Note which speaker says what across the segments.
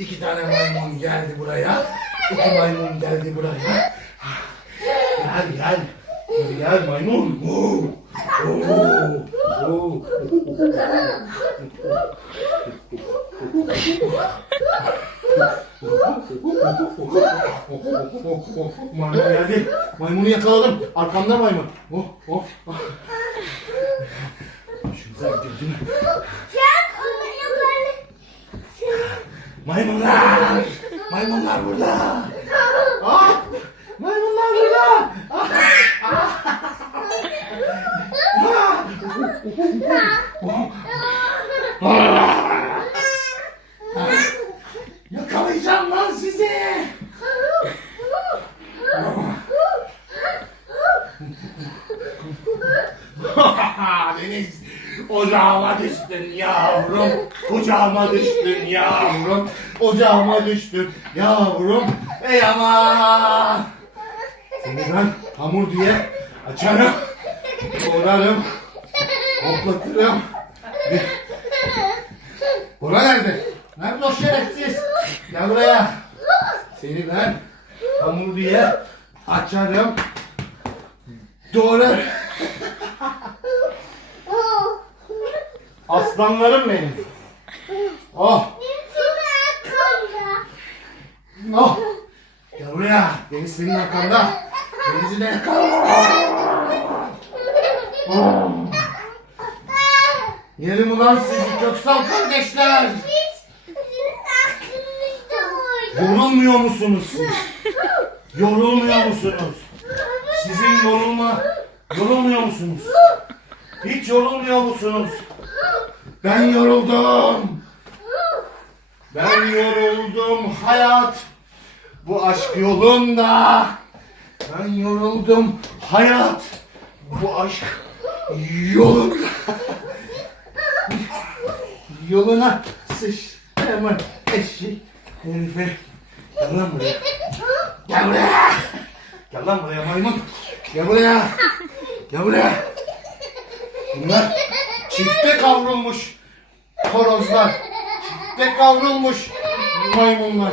Speaker 1: İki tane maymun geldi buraya. İki maymun geldi buraya. Gel gel. Gel, maymun. Oo. Oo. Oo. Maymun geldi. Maymunu yakaladım. Arkamda maymun. Oh oh. oh. Şu güzel değil mi? Maymunlar! Maymunlar burada! Ah! Maymunlar burada! Ah! Ah! Ah! Ah! Yakalayacağım lan sizi! Deniz, ocağıma düştün yavrum, kucağıma düştün yavrum, ocağıma düştün yavrum, ey aman! Seni ben hamur diye açarım, doğrarım, hoplatırım. Bora nerede? Nerede o şerefsiz? Gel buraya. Seni ben hamur diye açarım, doğrarım. Aslanlarım benim. Oh, oh. Gel buraya. Deniz senin arkanda. Deniz'i de yakala. Oh. Yerim ulan sizi köksal kardeşler. Yorulmuyor musunuz siz? Yorulmuyor musunuz? Sizin yorulma, yorulmuyor musunuz? Hiç yorulmuyor musunuz? Ben yoruldum. Ben yoruldum hayat. Bu aşk yolunda. Ben yoruldum hayat. Bu aşk yolunda. Yoluna sıçtımın eşi herife. Gel lan buraya. Gel buraya. Gel lan buraya maymun. Gel buraya. Gel buraya. Bunlar çifte kavrulmuş horozlar. Çifte kavrulmuş maymunlar.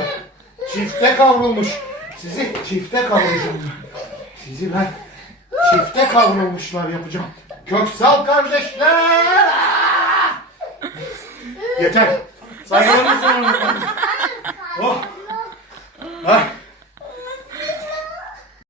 Speaker 1: Çifte kavrulmuş. Sizi çifte kavrulacağım. Sizi ben çifte kavrulmuşlar yapacağım. Köksal kardeşler. Yeter. Saygılarımı. Oh.